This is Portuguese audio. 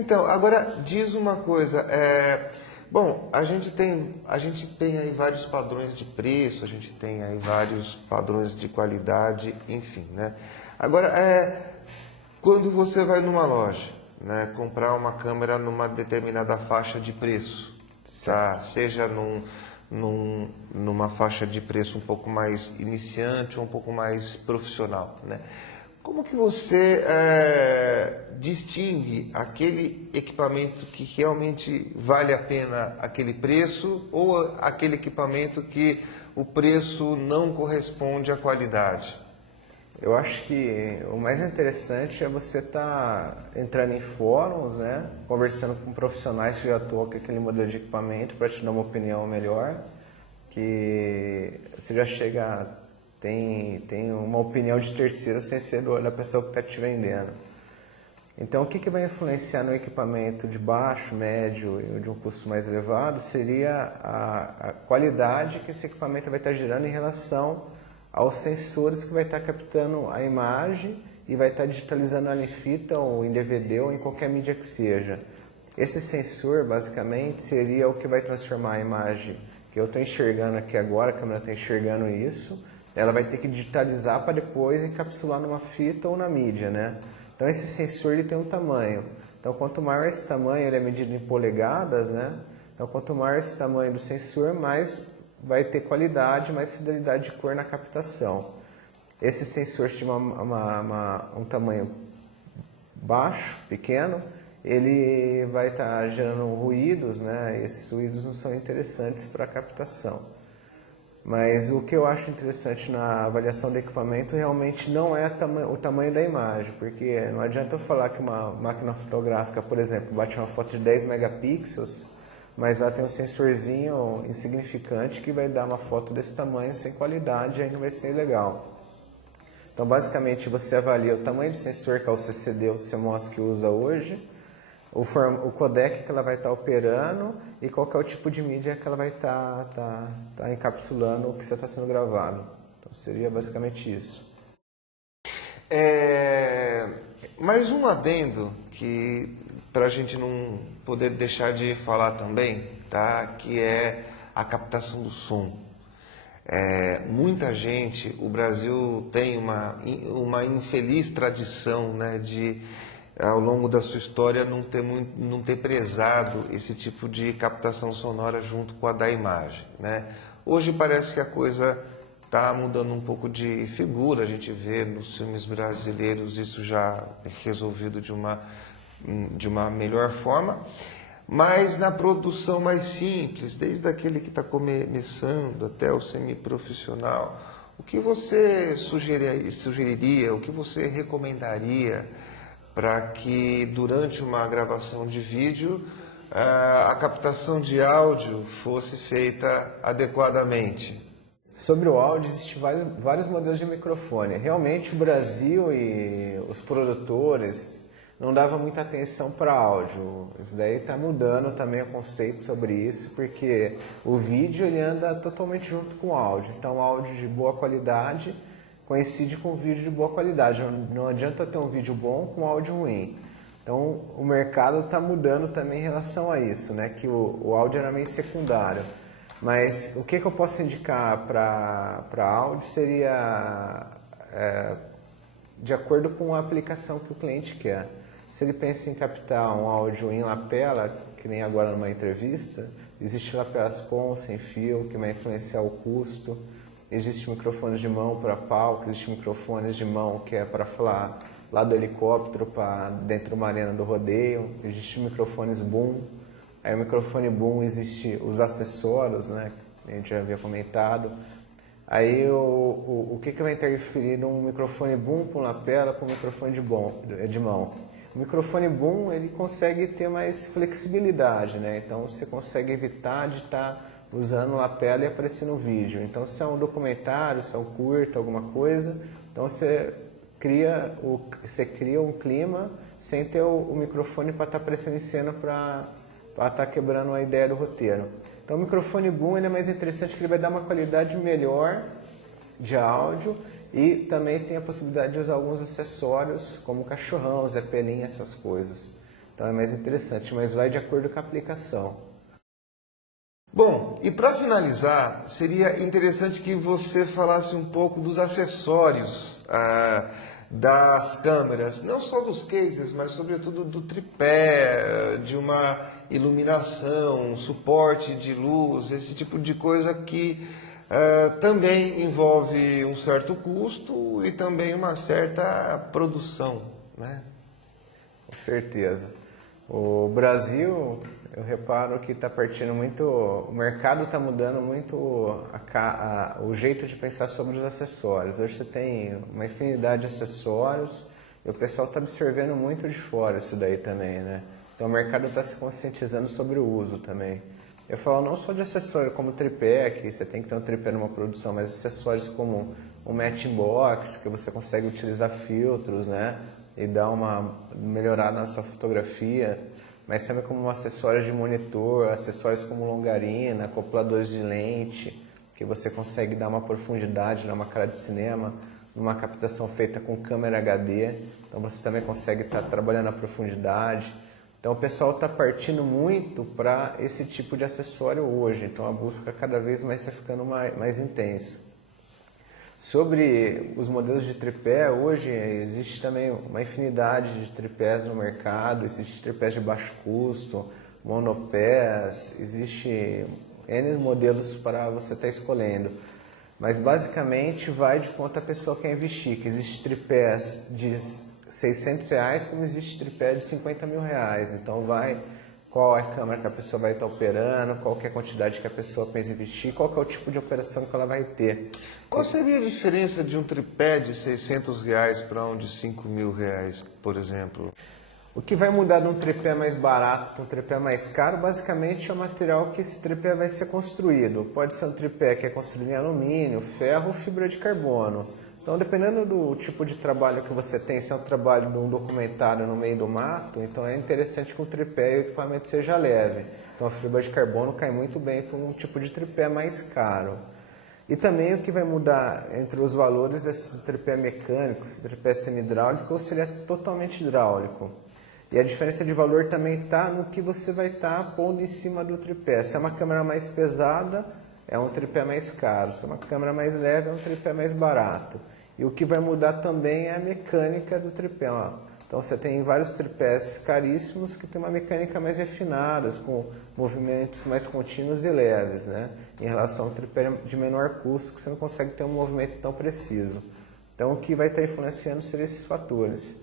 Então, agora diz uma coisa, bom, a gente tem aí vários padrões de preço, a gente tem aí vários padrões de qualidade, enfim, né? Agora, quando você vai numa loja, né, comprar uma câmera numa determinada faixa de preço, tá? Seja numa faixa de preço um pouco mais iniciante ou um pouco mais profissional, né? Como que você distingue aquele equipamento que realmente vale a pena aquele preço ou aquele equipamento que o preço não corresponde à qualidade? Eu acho que o mais interessante é você estar entrando em fóruns, né, conversando com profissionais que já atuam com aquele modelo de equipamento para te dar uma opinião melhor, que você já chega, tem uma opinião de terceiro sem ser da pessoa que está te vendendo. Então, o que vai influenciar no equipamento de baixo, médio e de um custo mais elevado seria a qualidade que esse equipamento vai estar gerando em relação aos sensores que vai estar captando a imagem e vai estar digitalizando ela em fita ou em DVD ou em qualquer mídia que seja. Esse sensor, basicamente, seria o que vai transformar a imagem que eu estou enxergando aqui agora, a câmera está enxergando isso, ela vai ter que digitalizar para depois encapsular numa fita ou na mídia, né? Então esse sensor ele tem um tamanho. Então quanto maior esse tamanho, ele é medido em polegadas, né? Então quanto maior esse tamanho do sensor, mais vai ter qualidade, mais fidelidade de cor na captação. Esse sensor se tiver um tamanho baixo, pequeno, ele vai estar gerando ruídos, né? E esses ruídos não são interessantes para a captação. Mas o que eu acho interessante na avaliação do equipamento realmente não é o tamanho da imagem, porque não adianta eu falar que uma máquina fotográfica, por exemplo, bate uma foto de 10 megapixels, mas lá tem um sensorzinho insignificante que vai dar uma foto desse tamanho sem qualidade e aí não vai ser legal. Então basicamente você avalia o tamanho do sensor, que é o CCD, o CMOS que usa hoje, o codec que ela vai estar operando e qual que é o tipo de mídia que ela vai estar encapsulando o que está sendo gravado. Então seria basicamente isso. Mais um adendo que para a gente não poder deixar de falar também, tá? Que é a captação do som. Muita gente, o Brasil tem uma infeliz tradição, né, de ao longo da sua história não ter prezado esse tipo de captação sonora junto com a da imagem, né? Hoje parece que a coisa está mudando um pouco de figura, a gente vê nos filmes brasileiros isso já resolvido de uma melhor forma, mas na produção mais simples, desde aquele que está começando até o semiprofissional, o que você sugeriria, o que você recomendaria para que durante uma gravação de vídeo a captação de áudio fosse feita adequadamente? Sobre o áudio, existem vários modelos de microfone. Realmente o Brasil e os produtores não davam muita atenção para áudio. Isso daí está mudando também o conceito sobre isso, porque o vídeo ele anda totalmente junto com o áudio. Então o áudio de boa qualidade coincide com o vídeo de boa qualidade. Não adianta ter um vídeo bom com áudio ruim. Então o mercado está mudando também em relação a isso, né? Que o áudio era meio secundário. Mas o que eu posso indicar para áudio seria de acordo com a aplicação que o cliente quer. Se ele pensa em captar um áudio em lapela, que nem agora numa entrevista, existe lapelas com, sem fio, que vai influenciar o custo. Existem microfones de mão para palco, existem microfones de mão que é para falar lá do helicóptero para dentro de uma arena do rodeio. Existem microfones boom. Aí o microfone boom existe os acessórios, né, que a gente já havia comentado. Aí o que vai interferir num microfone boom com lapela com um microfone de mão? O microfone boom ele consegue ter mais flexibilidade, né? Então você consegue evitar de estar usando lapela e aparecer no vídeo. Então se é um documentário, se é um curto, alguma coisa, então você cria um clima sem ter o microfone para estar aparecendo em cena para estar quebrando a ideia do roteiro. Então o microfone boom ele é mais interessante que ele vai dar uma qualidade melhor de áudio e também tem a possibilidade de usar alguns acessórios como cachorrão, Zé Pelinha, essas coisas. Então é mais interessante, mas vai de acordo com a aplicação. Bom, e para finalizar, seria interessante que você falasse um pouco dos acessórios das câmeras, não só dos cases, mas sobretudo do tripé, de uma iluminação, suporte de luz, esse tipo de coisa que também envolve um certo custo e também uma certa produção, né? Com certeza. O Brasil, eu reparo que está partindo muito, o mercado está mudando muito o jeito de pensar sobre os acessórios. Hoje você tem uma infinidade de acessórios e o pessoal está absorvendo muito de fora isso daí também, né? Então o mercado está se conscientizando sobre o uso também. Eu falo não só de acessório como tripé, que você tem que ter um tripé numa produção, mas acessórios como um matching box, que você consegue utilizar filtros, né? E dar uma melhorada na sua fotografia, mas também como acessórios de monitor, acessórios como longarina, acopladores de lente, que você consegue dar uma profundidade, dar uma cara de cinema, numa captação feita com câmera HD, então você também consegue estar trabalhando a profundidade. Então o pessoal está partindo muito para esse tipo de acessório hoje, então a busca cada vez mais está ficando mais intensa. Sobre os modelos de tripé, hoje existe também uma infinidade de tripés no mercado, existe tripés de baixo custo, monopés, existe N modelos para você estar escolhendo. Mas basicamente vai de quanto a pessoa quer investir, que existe tripés de R$600, como existe tripé de R$50 mil. Então vai qual é a câmera que a pessoa vai estar operando, qual que é a quantidade que a pessoa pensa investir, qual que é o tipo de operação que ela vai ter. Qual seria a diferença de um tripé de R$600 para um de R$5 mil, por exemplo? O que vai mudar de um tripé mais barato para um tripé mais caro, basicamente é o material que esse tripé vai ser construído. Pode ser um tripé que é construído em alumínio, ferro ou fibra de carbono. Então, dependendo do tipo de trabalho que você tem, se é um trabalho de um documentário no meio do mato, então é interessante que o tripé e o equipamento seja leve. Então, a fibra de carbono cai muito bem para um tipo de tripé mais caro. E também o que vai mudar entre os valores é se o tripé é mecânico, se o tripé é semi-hidráulico ou se ele é totalmente hidráulico. E a diferença de valor também está no que você vai estar pondo em cima do tripé. Se é uma câmera mais pesada, é um tripé mais caro. Se é uma câmera mais leve, é um tripé mais barato. E o que vai mudar também é a mecânica do tripé. Ó. Então você tem vários tripés caríssimos que tem uma mecânica mais refinada, com movimentos mais contínuos e leves, né? Em relação ao tripé de menor custo, que você não consegue ter um movimento tão preciso. Então o que vai estar influenciando seriam esses fatores.